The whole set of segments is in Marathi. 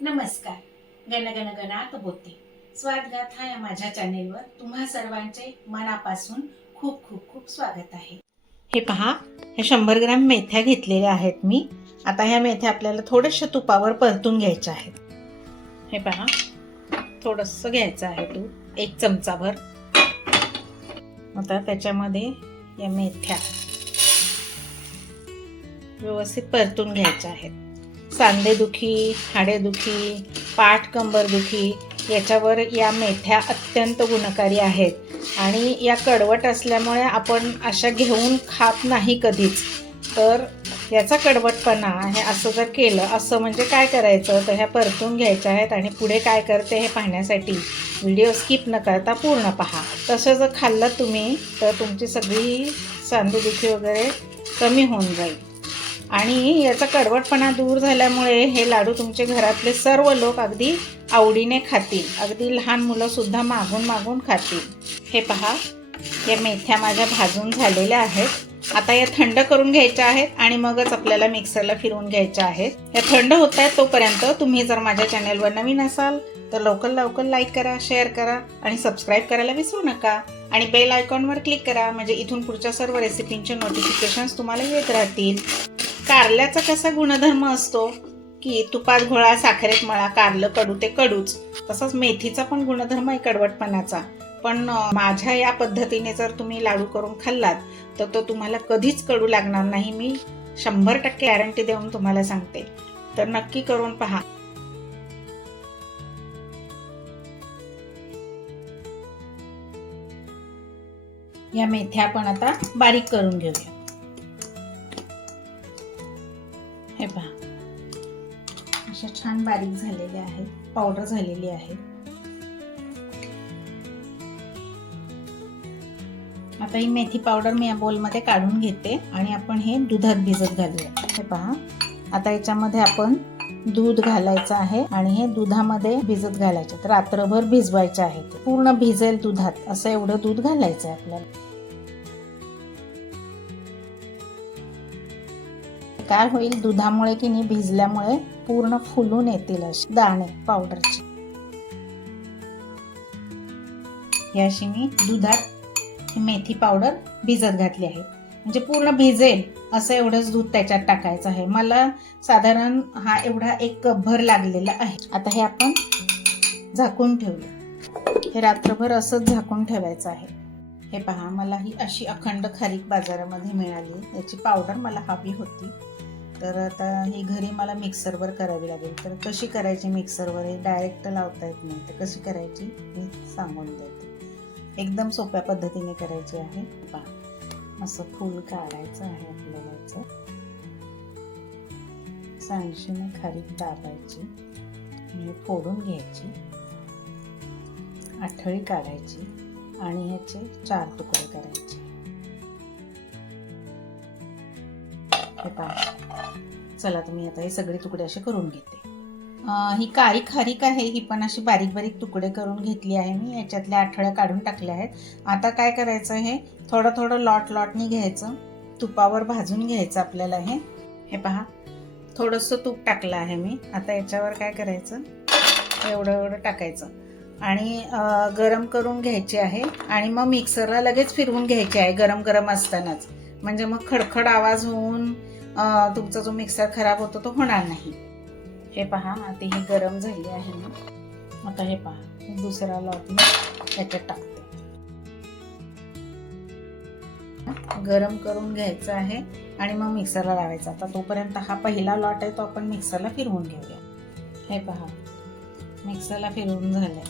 नमस्कार. गण गणात बोते स्वादगाथा या माझ्या चॅनेलवर तुम्हा सर्वांचे मनापासून खूप खूप खूप स्वागत आहे. हे पहा हे शंभर ग्रॅम मेथ्या घेतलेल्या आहेत मी. आता ह्या मेथ्या आपल्याला थोड्याशा तुपावर परतून घ्यायच्या आहेत. हे पहा थोडंसं घ्यायचं आहे तूप एक चमचाभर. आता त्याच्यामध्ये या मेथ्या व्यवस्थित परतून घ्यायच्या आहेत. सांधेदुखी हाडेदुखी पाठ कंबरदुखी याच्यावर या मेथ्या अत्यंत गुणकारी आहेत. आणि या कडवट असल्यामुळे आपण अशा घेऊन खात नाही कधीच. तर याचा कडवटपणा हे असं जर केलं असं म्हणजे काय करायचं? तर ह्या परतून घ्यायच्या आहेत आणि पुढे काय करते हे पाहण्यासाठी व्हिडिओ स्किप न करता पूर्ण पहा. तसं जर खाल्लं तुम्ही तर तुमची सगळी सांधेदुखी वगैरे कमी होऊन जाईल. आणि याचा कडवटपणा दूर झाल्यामुळे हे लाडू तुमचे घरातले सर्व लोक अगदी आवडीने खातील. अगदी लहान मुलंसुद्धा मागून मागून खातील. हे पहा या मेथ्या माझ्या भाजून झालेल्या आहेत. आता या थंड करून घ्यायच्या आहेत आणि मगच आपल्याला मिक्सरला फिरवून घ्यायच्या आहेत. या थंड होत आहेत तोपर्यंत तुम्ही जर माझ्या चॅनेलवर नवीन असाल तर लवकर लवकर लाईक करा शेअर करा आणि सबस्क्राईब करायला विसरू नका. आणि बेल आयकॉनवर क्लिक करा म्हणजे इथून पुढच्या सर्व रेसिपींचे नोटिफिकेशन्स तुम्हाला येत राहतील. कारल्याचा कसा गुणधर्म असतो? की तुपात घोळा साखरेत मळा कारलं कडू ते कडूच. तसंच मेथीचा पण गुणधर्म आहे कडवटपणाचा. पण माझ्या या पद्धतीने जर तुम्ही लाडू करून खाल्लात तर तो तुम्हाला कधीच कडू लागणार नाही. मी शंभर टक्के गॅरंटी देऊन तुम्हाला सांगते. तर नक्की करून पहा. या मेथ्या आपण आता बारीक करून घेऊया. हे पहा. अशा छान बारीक झालेल्या आहेत. पावडर झालेली आहे. आता ही मेथी पावडर मी या बोलमध्ये काढून घेते आणि आपण हे दुधात भिजत घालूया. हे पहा. आता याच्यामध्ये आपण दूध घालायचं आहे आणि हे दुधामध्ये भिजत घालायचे. रात्रभर भिजवायचे आहे पूर्ण भिजेल दुधात. असं एवढं दूध घालायचं आहे आपल्याला. काय होईल दुधामुळे की नाही भिजल्यामुळे पूर्ण फुलून येतील असे दाणे पावडरचे ही अशी मी दुधात मेथी पावडर भिजत घातली आहे. म्हणजे पूर्ण भिजेल असं एवढंच दूध त्याच्यात टाकायचं आहे. मला साधारण हा एवढा एक कपभर लागलेला आहे. आता हे आपण झाकून ठेवूया. हे रात्रभर असंच झाकून ठेवायचं आहे. हे पहा मला ही अशी अखंड खारीक बाजारामध्ये मिळाली. याची पावडर मला हवी होती. तर आता ही घरी मला मिक्सरवर करावी लागेल. तर कशी करायची मिक्सरवर हे डायरेक्ट लावता येत नाही. तर कशी करायची? मी सांगून देते. एकदम सोप्या पद्धतीने करायची आहे. पहा असं फूल काढायचं आहे आपल्याला याचं. सांडशीने खारीक दाबायची. फोडून घ्यायची. आठळी काढायची. आणि ह्याचे चार तुकडे करायचे. हे पहा. चला तुम्ही आता हे सगळे तुकडे असे करून घेते. ही काळी खारीक आहे ही पण अशी बारीक बारीक तुकडे करून घेतली आहे मी. याच्यातल्या आठळ्या काढून टाकल्या आहेत. आता काय करायचं हे? थोडं थोडं लॉट लॉटनी घ्यायचं. तुपावर भाजून घ्यायचं आपल्याला हे. हे पहा. थोडंसं तूप टाकलं आहे मी. आता याच्यावर काय करायचं? एवढं एवढं टाकायचं. आणि गरम करून घ्यायची आहे आणि मग मिक्सरला लगेच फिरवून घ्यायची आहे गरम गरम असतानाच. म्हणजे मग खडखड आवाज होऊन तुमचा जो मिक्सर खराब होतो तो होणार नाही. हे पहा आता ही गरम झाली आहे. ना आता हे पहा दुसरा लॉट मी त्याच्यात टाकते. गरम करून घ्यायचं आहे आणि मग मिक्सरला लावायचा. आता तोपर्यंत हा पहिला लॉट आहे तो आपण मिक्सरला फिरवून घेऊया. हे पहा मिक्सरला फिरवून झालंय.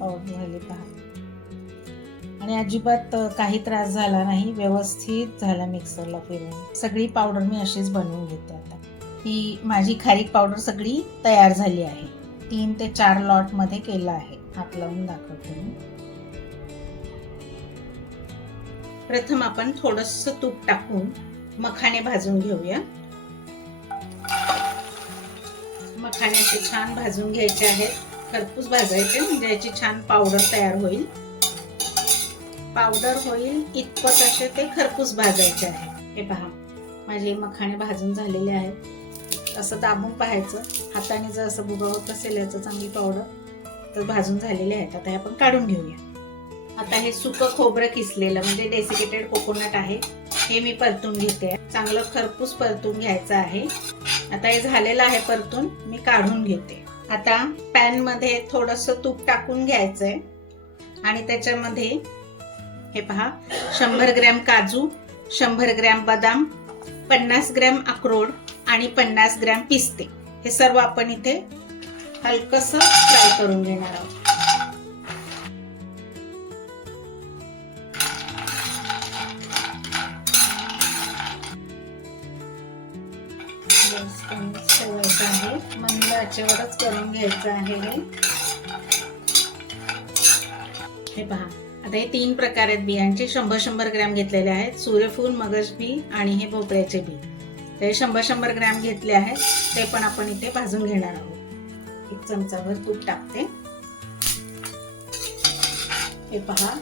छान पावडर झाली पहा आणि अजिबात काही त्रास झाला नाही व्यवस्थित झाला मिक्सरला फिरून. सगळी पावडर मी अशीच बनवून घेते आता. ही माझी खारीक पावडर सगळी तयार झाली आहे. तीन ते चार लॉटमध्ये केलं आहे. हात लावून दाखवते मी. प्रथम आपण थोडस तूप टाकून मखाने भाजून घेऊया. मखाने असे छान भाजून घ्यायचे आहेत. खरपूस भाजायचे म्हणजे याची छान पावडर तयार होईल. पावडर होईल इतपत असे ते खरपूस भाजायचे आहे. हे पहा माझे मखाणे भाजून झालेले आहेत असं दाबून पाहायचं. हाताने जर असं बुगा होत असेल याचं चांगली पावडर तर भाजून झालेले आहेत. आता हे आपण काढून घेऊया. आता हे सुकं खोबरं किसलेलं म्हणजे डेसिकेटेड कोकोनट आहे हे मी परतून घेते. चांगलं खरपूस परतून घ्यायचं आहे. आता हे झालेलं आहे परतून मी काढून घेते. आता पॅनमध्ये थोडंसं तूप टाकून घ्यायचंय. आणि त्याच्यामध्ये हे पहा शंभर ग्रॅम काजू शंभर ग्रॅम बदाम पन्नास ग्रॅम अक्रोड आणि पन्नास ग्रॅम पिस्ते. हे सर्व आपण इथे हलकंसं फ्राय करून घेणार आहोत. याच्यावरच करून घ्यायचं आहे हे. हे पहा. आता हे तीन प्रकार आहेत बियांचे. शंभर शंभर ग्रॅम घेतलेले आहेत. सूर्यफूल मगज बी आणि हे भोपळ्याचे बी. ते शंभर शंभर ग्रॅम घेतले आहेत. ते पण आपण इथे भाजून घेणार आहोत. एक चमचाभर तूप टाकते. हे पहा.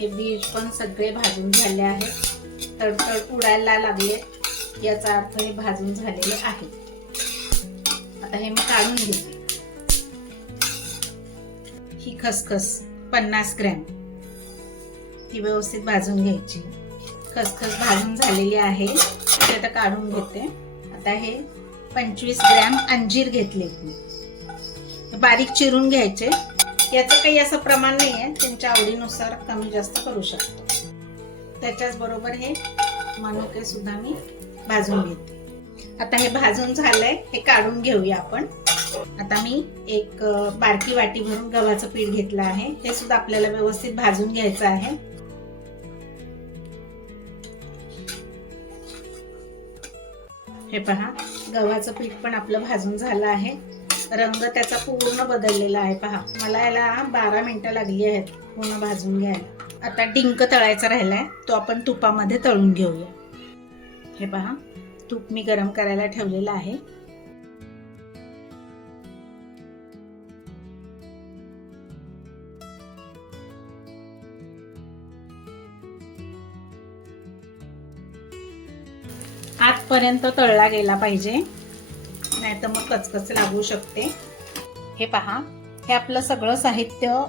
हे बीज पण सगळे भाजून झाले आहेत. तडतड उडायला लागले. याचा अर्थ हे भाजून झालेले आहे. आता हे मी काढून घेते. ही खसखस पन्नास ग्रॅम. ती व्यवस्थित भाजून घ्यायची. खसखस भाजून झालेली आहे. ती आता काढून घेते. आता हे पंचवीस ग्रॅम अंजीर घेतले मी. बारीक चिरून घ्यायचे. याचं काही असं प्रमाण नाही आहे. तुमच्या आवडीनुसार कमी जास्त करू शकतो. त्याच्याच बरोबर हे मनुके सुद्धा मी भाजून घेते. आता हे भाजून झालंय हे काढून घेऊया आपण. आता मी एक बारकी वाटी भरून गव्हाचं पीठ घेतलं आहे. हे सुद्धा आपल्याला व्यवस्थित भाजून घ्यायचं आहे. हे पहा गव्हाचं पीठ पण आपलं भाजून झालं आहे. रंग त्याचा पूर्ण बदललेला आहे. पहा मला याला बारा मिनिटं लागली आहेत पूर्ण भाजून घ्यायला. आता डिंक तळायचा राहिलाय तो आपण तुपामध्ये तळून घेऊया. हे पहा तूप मी गरम करायला ठेवलेलं आहे. आतपर्यंत तळला गेला पाहिजे. नाही तर मग कचकच लागू शकते. हे पहा हे आपलं सगळं साहित्य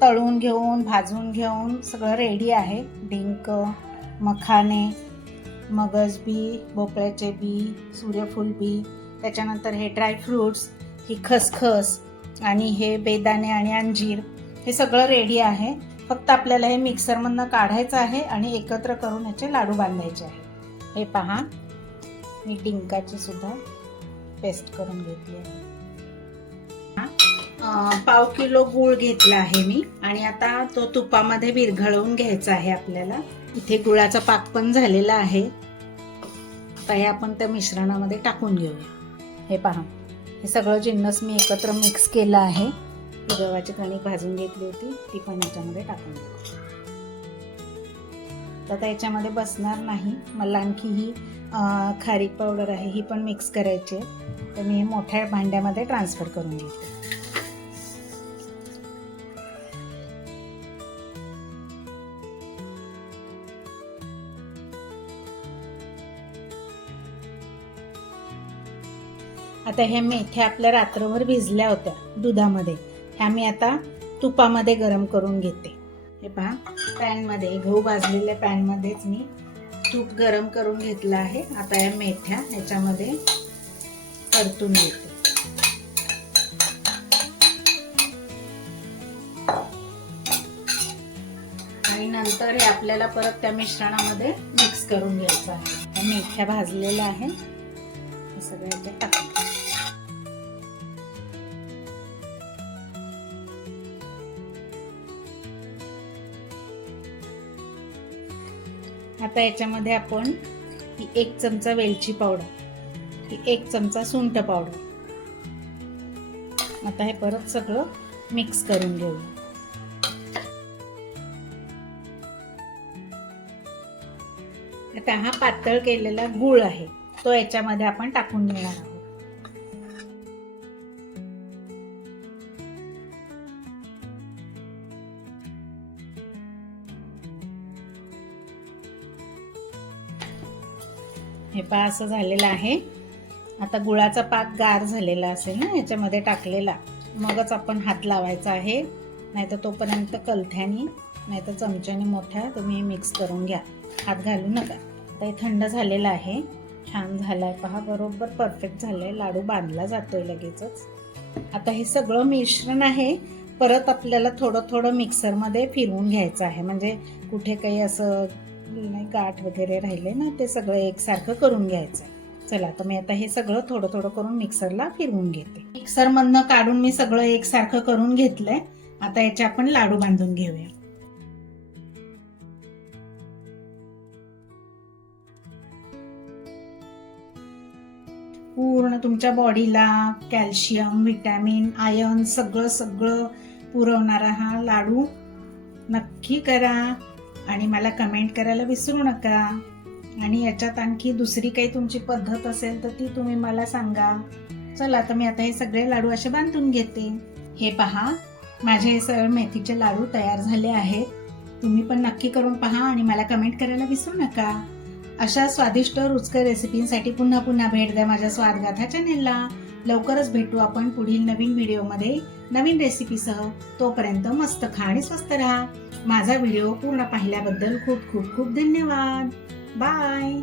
तळून घेऊन भाजून घेऊन सगळं रेडी आहे. डिंक मखाने मगज बी भोपळ्याचे बी सूर्यफूल बी त्याच्यानंतर हे ड्रायफ्रूट्स ही खसखस आणि हे बेदाणे आणि अंजीर हे सगळं रेडी आहे. फक्त आपल्याला हे मिक्सरमधनं काढायचं आहे आणि एकत्र करून याचे लाडू बांधायचे आहे. हे पहा. मी डिंकाची सुद्धा पेस्ट करून घेतली आहे. पाव किलो गूळ घेतला आहे मी. आणि आता तो तुपामध्ये विरघळवून घ्यायचा आहे आपल्याला. इथे गुळाचा पाक पण झालेला आहे. आता हे आपण त्या मिश्रणामध्ये टाकून घेऊया. हे पहा हे सगळं जिन्नस मी एकत्र मिक्स केलं आहे. गव्हाची कणिक भाजून घेतली होती ती पण याच्यामध्ये टाकून घेऊ. आता याच्यामध्ये बसणार नाही. मला आणखी ही खारीक पावडर आहे ही पण मिक्स करायची आहे. तर मी हे मोठ्या भांड्यामध्ये ट्रान्सफर करून घेते. आता ह्या मेथ्या आपल्या रात्रभर भिजल्या होत्या दुधामध्ये. ह्या मी आता तुपामध्ये गरम करून घेते. हे पहा पॅनमध्ये गहू भाजलेल्या पॅनमध्येच मी तूप गरम करून घेतलं आहे. आता या मेथ्या ह्याच्यामध्ये परतून घेते. आणि नंतर हे आपल्याला परत त्या मिश्रणामध्ये मिक्स करून घ्यायचं आहे. ह्या मेथ्या भाजलेल्या आहे सगळ्या टाकून आता याच्यामध्ये आपण ही एक चमचा वेलची पावडर ही एक चमचा सुंठ पावडर. आता हे परत सगळं मिक्स करून घेऊया आता हा पातळ केलेला गुळ आहे तो याच्यामध्ये आपण टाकून घेणार आहोत. हे पहा असं झालेलं आहे. आता गुळाचा पाक गार झालेला असेल ना याच्यामध्ये टाकलेला. मगच आपण हात लावायचा आहे. नाहीतर तोपर्यंत कलथ्यानी नाहीतर चमच्याने मोठ्या तुम्ही मिक्स करून घ्या. हात घालू नका. आता हे थंड झालेलं आहे. छान झालं आहे पहा बरोबर परफेक्ट झालं आहे लाडू बांधला जातोय लगेचच. आता हे सगळं मिश्रण आहे. परत आपल्याला थोडं थोडं मिक्सरमध्ये फिरवून घ्यायचं आहे. म्हणजे कुठे काही असं नाही गाठ वगैरे राहिले ना ते सगळं एकसारखं करून घ्यायचं. चला तर मी आता हे सगळं थोडं थोडं करून मिक्सरला फिरवून घेते. मिक्सरमधनं काढून मी सगळं एकसारखं करून घेतलंय. आता याचे आपण लाडू बांधून घेऊया. पूर्ण तुमच्या बॉडीला कॅल्शियम विटॅमिन आयर्न सगळं सगळं पुरवणारा हा लाडू नक्की करा. आणि मला कमेंट करायला विसरू नका. आणि याच्यात आणखी दुसरी काही तुमची पद्धत असेल तर ती तुम्ही मला सांगा. चला तर मी आता हे सगळे लाडू असे बांधून घेते. हे पहा माझे हे सरळ मेथीचे लाडू तयार झाले आहेत. तुम्ही पण नक्की करून पहा आणि मला कमेंट करायला विसरू नका. अशा स्वादिष्ट रुचकर रेसिपींसाठी पुन्हा पुन्हा भेट द्या माझ्या स्वादगाथा चॅनेलला लवकरच भेटू आपण पुढील नवीन व्हिडिओमध्ये. नवीन रेसिपीसह तोपर्यंत मस्त खा आणि स्वस्त राहा. माझा व्हिडिओ पूर्ण पाहिल्याबद्दल खूप खूप खूप धन्यवाद. बाय.